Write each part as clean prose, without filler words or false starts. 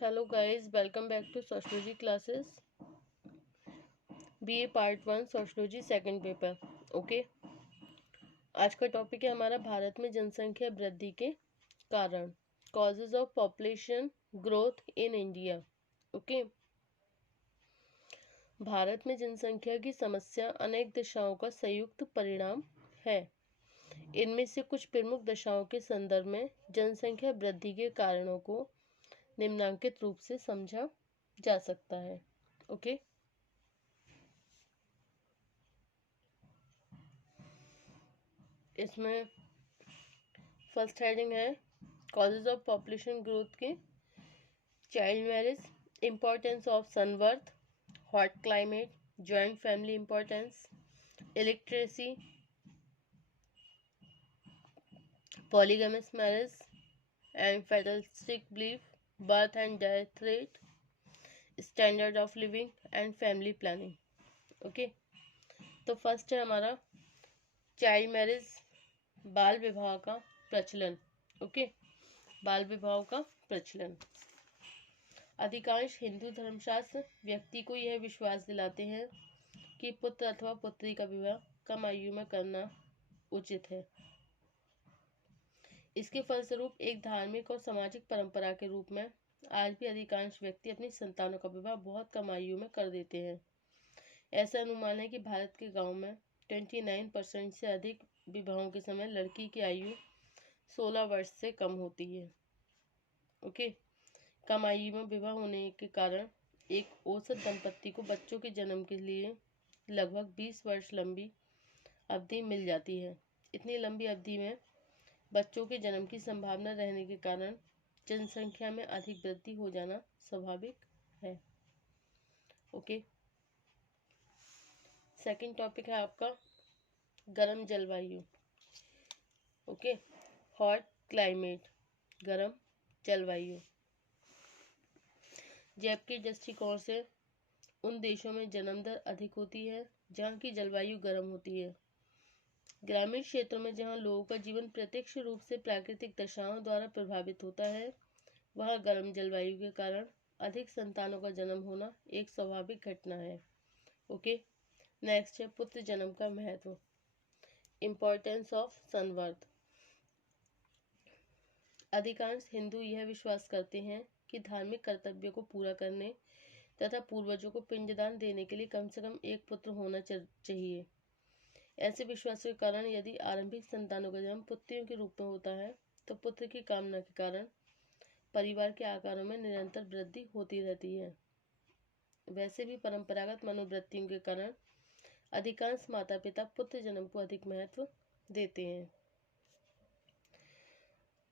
Hello guys, welcome back to sociology classes BA part 1 sociology second paper. Okay, आज का topic है हमारा भारत में जनसंख्या वृद्धि के कारण, causes of population growth in India. Okay, Bharat में जनसंख्या की समस्या अनेक दशाओं का संयुक्त परिणाम है। इनमें से कुछ प्रमुख दशाओं के संदर्भ में जनसंख्या वृद्धि के कारणों को निम्नांकित रूप से समझा जा सकता है। ओके, इसमें फर्स्ट हेडिंग है कॉजेज ऑफ पॉपुलेशन ग्रोथ के, child marriage, importance of son birth, hot climate, joint family importance, illiteracy, polygamous marriage and fatalistic belief, birth and death rate, standard of living and family planning. Okay, तो first है हमारा child marriage, बाल विवाह का प्रचलन। Okay, बाल विवाह का प्रचलन। अधिकांश हिंदू धर्मशास्त्र व्यक्ति को यह विश्वास दिलाते हैं कि पुत्र अथवा पुत्री का विवाह कम आयु में करना उचित है। इसके फलस्वरूप एक धार्मिक और सामाजिक परंपरा के रूप में आज भी अधिकांश व्यक्ति अपनी संतानों का विवाह बहुत कम आयु में कर देते हैं। ऐसा अनुमान है कि भारत के गांव में 29% से अधिक विवाहों के समय लड़की की आयु 16 वर्ष से कम होती है। ओके, कम आयु में विवाह होने के कारण एक औसत दंपत्ति को बच्चों के जन्म के लिए लगभग 20 वर्ष लंबी अवधि मिल जाती है। इतनी लंबी अवधि में बच्चों के जन्म की संभावना रहने के कारण जनसंख्या में अधिक वृद्धि हो जाना स्वाभाविक है। ओके, सेकंड टॉपिक है आपका गर्म जलवायु। ओके, हॉट क्लाइमेट, गर्म जलवायु। जबकि दृष्टिकोण से उन देशों में जन्म दर अधिक होती है जहाँ की जलवायु गर्म होती है। ग्रामीण क्षेत्रों में जहाँ लोगों का जीवन प्रत्यक्ष रूप से प्राकृतिक दशाओं द्वारा प्रभावित होता है, वहाँ गर्म जलवायु के कारण अधिक संतानों का जन्म होना एक स्वाभाविक घटना है। ओके, नेक्स्ट है पुत्र जन्म का महत्व, इम्पोर्टेंस ऑफ सनबर्थ। अधिकांश हिंदू यह विश्वास करते हैं कि धार्मिक कर्तव्य को पूरा करने तथा पूर्वजों को पिंडदान देने के लिए कम से कम एक पुत्र होना चाहिए। ऐसे विश्वास के कारण यदि आरंभिक संतानों का जन्म पुत्रियों के रूप में होता है तो पुत्र की कामना के कारण परिवार के आकारों में निरंतर वृद्धि होती रहती है। वैसे भी परंपरागत मनोवृत्तियों के कारण अधिकांश माता पिता पुत्र जन्म को अधिक महत्व देते हैं।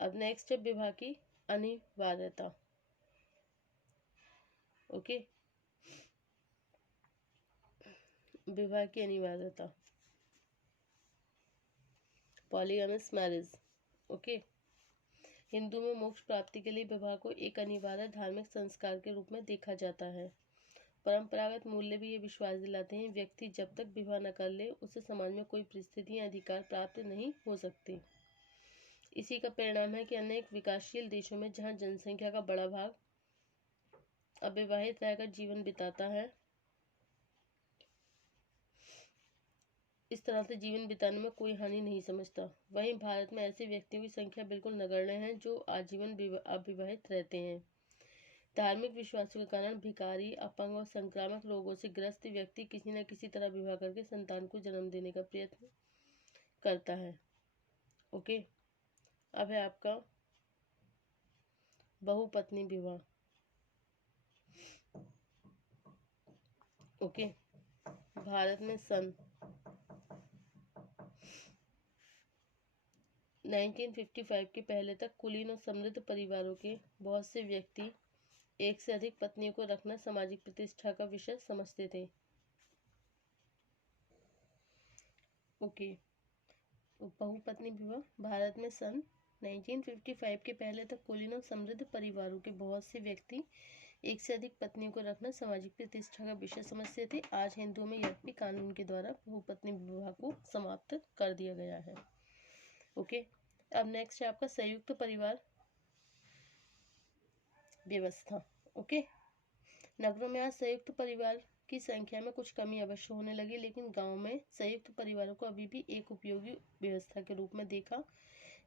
अब नेक्स्ट है विवाह की अनिवार्यता। ओके, विवाह की अनिवार्यता, पॉलीगैमस मैरिज। ओके, हिंदू में मोक्ष प्राप्ति के लिए विवाह को एक अनिवार्य धार्मिक संस्कार के रूप में देखा जाता है। परंपरागत मूल्य भी ये विश्वास दिलाते हैं व्यक्ति जब तक विवाह न कर ले उसे समाज में कोई परिस्थिति या अधिकार प्राप्त नहीं हो सकती। इसी का परिणाम है कि अनेक विकासशील देशों में जहां जनसंख्या का बड़ा भाग अविवाहित रहकर जीवन बिताता है, इस तरह से जीवन बिताने में कोई हानि नहीं समझता। वहीं भारत में ऐसे व्यक्तियों की संख्या बिल्कुल नगण्य है जो आजीवन अविवाहित रहते हैं। धार्मिक विश्वासों के कारण भिखारी, अपंग और संक्रामक रोगों से ग्रस्त व्यक्ति किसी न किसी तरह विवाह करके संतान को जन्म देने का प्रयत्न करता है। ओके, अब है आपका बहुपत्नी विवाह। ओके, भारत में सन 1955 के पहले तक कुलीन और समृद्ध परिवारों के बहुत से व्यक्ति एक से अधिक पत्नियों को रखना सामाजिक प्रतिष्ठा का विषय समझते थे। ओके, बहुपत्नी विवाह भारत में सन 1955 के पहले तक कुलीन और समृद्ध परिवारों के बहुत से व्यक्ति एक से अधिक पत्नियों को रखना सामाजिक प्रतिष्ठा का विषय समझते थे। आज हिंदुओं में यह भी कानून के द्वारा बहुपत्नी विवाह को समाप्त कर दिया गया है। ओके, अब नेक्स्ट है आपका संयुक्त परिवार व्यवस्था। ओके। नगरों में आज संयुक्त परिवार की संख्या में कुछ कमी अवश्य होने लगी, लेकिन गांव में संयुक्त परिवारों को अभी भी एक उपयोगी व्यवस्था के रूप में देखा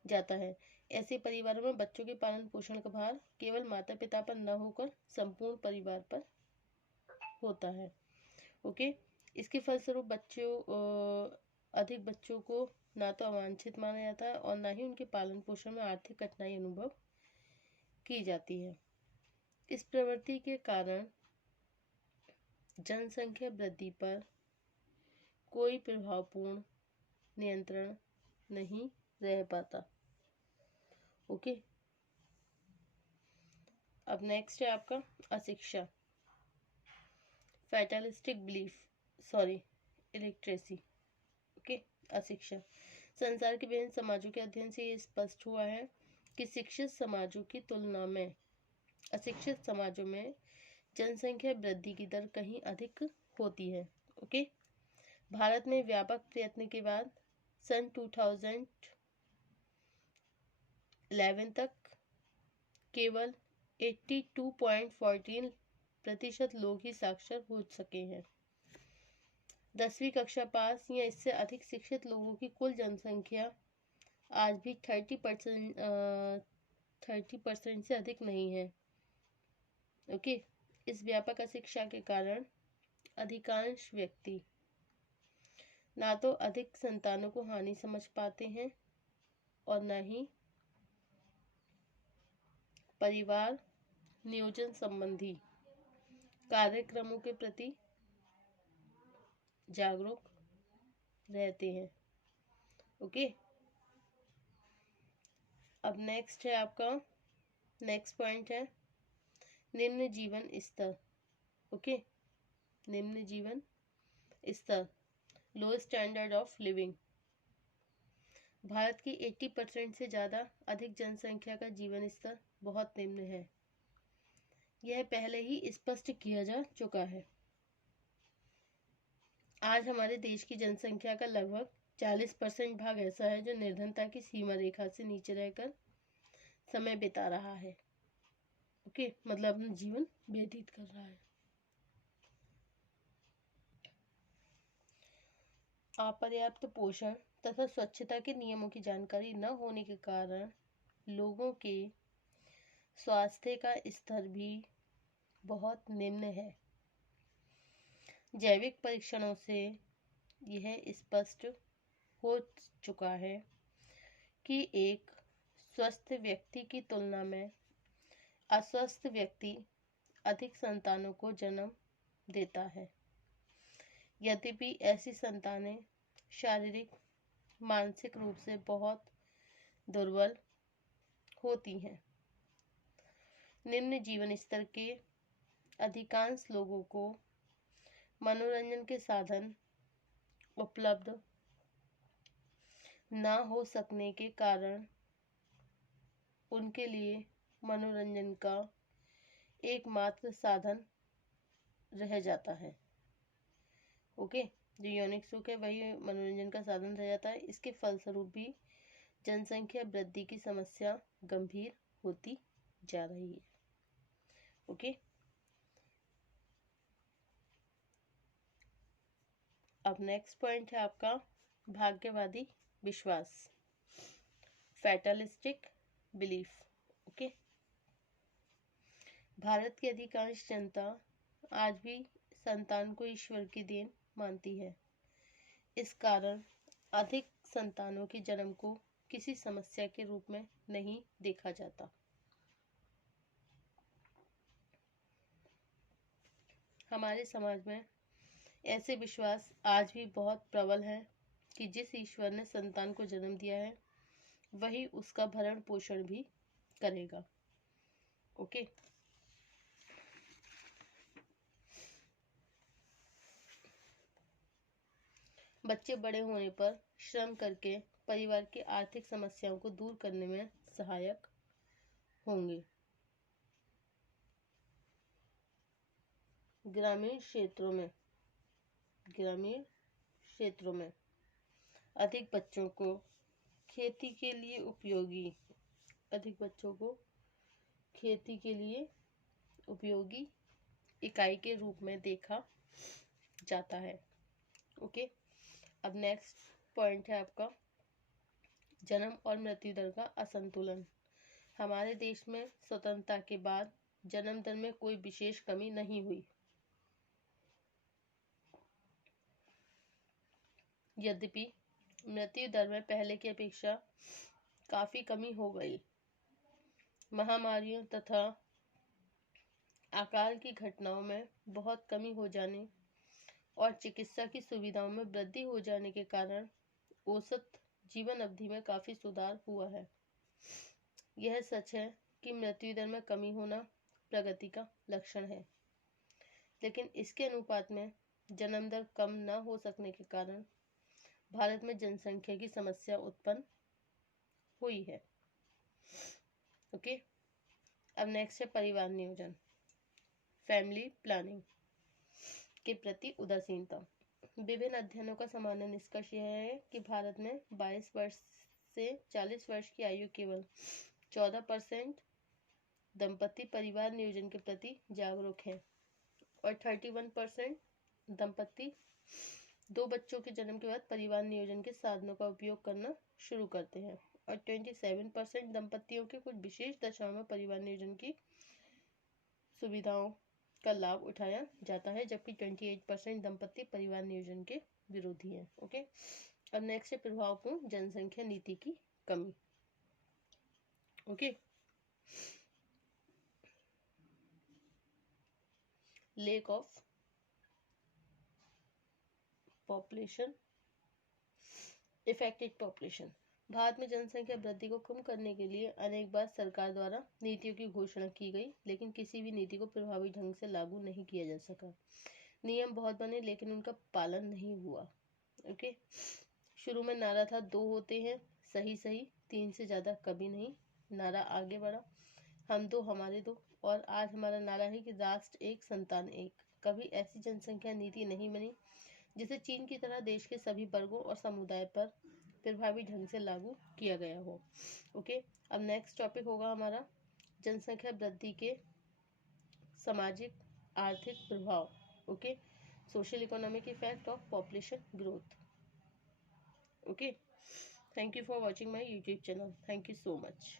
जाता है। ऐसे परिवारों में बच्चों के पालन पोषण का भार केवल माता पिता पर न होकर संपूर्ण परिवार पर होता है। ओके। इसके फलस्वरूप अधिक बच्चों को ना तो अवांछित माना जाता है और ना ही उनके पालन पोषण में आर्थिक कठिनाई अनुभव की जाती है। इस प्रवृत्ति के कारण जनसंख्या वृद्धि पर कोई प्रभावपूर्ण नियंत्रण नहीं रह पाता। ओके। अब नेक्स्ट है आपका अशिक्षा, फैटलिस्टिक बिलीफ, इलिटरेसी। ओके। अशिक्षा। संसार के विभिन्न समाजों के अध्ययन से ये स्पष्ट हुआ है कि शिक्षित समाजों की तुलना में अशिक्षित समाजों में जनसंख्या वृद्धि की दर कहीं अधिक होती है। ओके। भारत में व्यापक प्रयत्न के बाद सन 2011 तक केवल 82.14% लोग ही साक्षर हो सके हैं। 10वीं कक्षा पास या इससे अधिक शिक्षित लोगों की कुल जनसंख्या आज भी 30% से अधिक नहीं है। ओके। इस व्यापक अशिक्षा के कारण अधिकांश व्यक्ति ना तो अधिक संतानों को हानि समझ पाते हैं और न ही परिवार नियोजन संबंधी कार्यक्रमों के प्रति जागरूक रहते हैं। ओके। अब नेक्स्ट है आपका नेक्स्ट पॉइंट है निम्न जीवन स्तर। ओके। निम्न जीवन स्तर, लो स्टैंडर्ड ऑफ लिविंग। भारत की 80% से ज़्यादा अधिक जनसंख्या का जीवन स्तर बहुत निम्न है। यह पहले ही स्पष्ट किया जा चुका है। आज हमारे देश की जनसंख्या का लगभग 40% भाग ऐसा है जो निर्धनता की सीमा रेखा से नीचे रहकर समय बिता रहा है। ओके। मतलब अपना जीवन व्यतीत कर रहा है। अपर्याप्त पोषण तथा स्वच्छता के नियमों की जानकारी न होने के कारण लोगों के स्वास्थ्य का स्तर भी बहुत निम्न है। जैविक परीक्षणों से यह स्पष्ट हो चुका है कि एक स्वस्थ व्यक्ति की तुलना में अस्वस्थ व्यक्ति अधिक संतानों को जन्म देता है। यद्यपि ऐसी संतानें शारीरिक मानसिक रूप से बहुत दुर्बल होती हैं। निम्न जीवन स्तर के अधिकांश लोगों को मनोरंजन के साधन उपलब्ध ना हो सकने के कारण उनके लिए मनोरंजन का एकमात्र साधन रह जाता है। ओके। जो यौनिक सुख है वही मनोरंजन का साधन रह जाता है। इसके फलस्वरूप भी जनसंख्या वृद्धि की समस्या गंभीर होती जा रही है। ओके। अब नेक्स्ट पॉइंट है आपका भाग्यवादी विश्वास, फैटलिस्टिक बिलीफ। ओके। भारत की अधिकांश जनता आज भी संतान को ईश्वर की देन मानती है। इस कारण अधिक संतानों के जन्म को किसी समस्या के रूप में नहीं देखा जाता। हमारे समाज में ऐसे विश्वास आज भी बहुत प्रबल है कि जिस ईश्वर ने संतान को जन्म दिया है वही उसका भरण पोषण भी करेगा। ओके। बच्चे बड़े होने पर श्रम करके परिवार की आर्थिक समस्याओं को दूर करने में सहायक होंगे। ग्रामीण क्षेत्रों में अधिक बच्चों को खेती के लिए उपयोगी इकाई के रूप में देखा जाता है। ओके, अब नेक्स्ट पॉइंट है आपका जन्म और मृत्यु दर का असंतुलन। हमारे देश में स्वतंत्रता के बाद जन्म दर में कोई विशेष कमी नहीं हुई। यद्यपि मृत्यु दर में पहले की अपेक्षा काफी कमी हो गई। महामारियों तथा अकाल की घटनाओं में बहुत कमी हो जाने और चिकित्सा की सुविधाओं में वृद्धि हो जाने के कारण औसत जीवन अवधि में काफी सुधार हुआ है। यह सच है कि मृत्यु दर में कमी होना प्रगति का लक्षण है, लेकिन इसके अनुपात में जन्म दर कम न हो सकने के कारण भारत में जनसंख्या की समस्या उत्पन्न हुई है। ओके, अब नेक्स्ट है परिवार नियोजन, फैमिली प्लानिंग के प्रति उदासीनता। विभिन्न अध्ययनों का सामान्य निष्कर्ष यह है कि भारत में 22 वर्ष से 40 वर्ष की आयु केवल 14% दंपति परिवार नियोजन के प्रति जागरूक हैं और 31% दंपति 2 बच्चों के जन्म के बाद परिवार नियोजन के साधनों का उपयोग करना शुरू करते हैं और 27% दंपतियों के कुछ विशेष दशाओं में परिवार नियोजन की सुविधाओं का लाभ उठाया जाता है, जबकि 28% दंपति परिवार नियोजन के विरोधी हैं। ओके, अब नेक्स्ट है प्रभावपूर्ण जनसंख्या नीति की कमी। Okay, lake of population affected population. Bharat में जनसंख्या वृद्धि को कम करने के लिए अनेक बार सरकार द्वारा नीतियों की घोषणा की गई, लेकिन किसी भी नीति को प्रभावी ढंग से लागू नहीं किया जा सका। नियम बहुत बने लेकिन उनका पालन नहीं हुआ। ओके, शुरू में नारा था 2 होते हैं सही सही, 3 से ज्यादा कभी नहीं। नारा आगे बढ़ा, हम 2 हमारे 2, और आज हमारा नारा है कि राष्ट्र एक संतान एक। कभी ऐसी जनसंख्या नीति नहीं बनी जिसे चीन की तरह देश के सभी वर्गों और समुदाय पर प्रभावी ढंग से लागू किया गया हो। ओके, अब नेक्स्ट टॉपिक होगा हमारा जनसंख्या वृद्धि के सामाजिक आर्थिक प्रभाव। Okay, social economic effect of population growth. Okay, thank you for watching my YouTube channel. Thank you so much.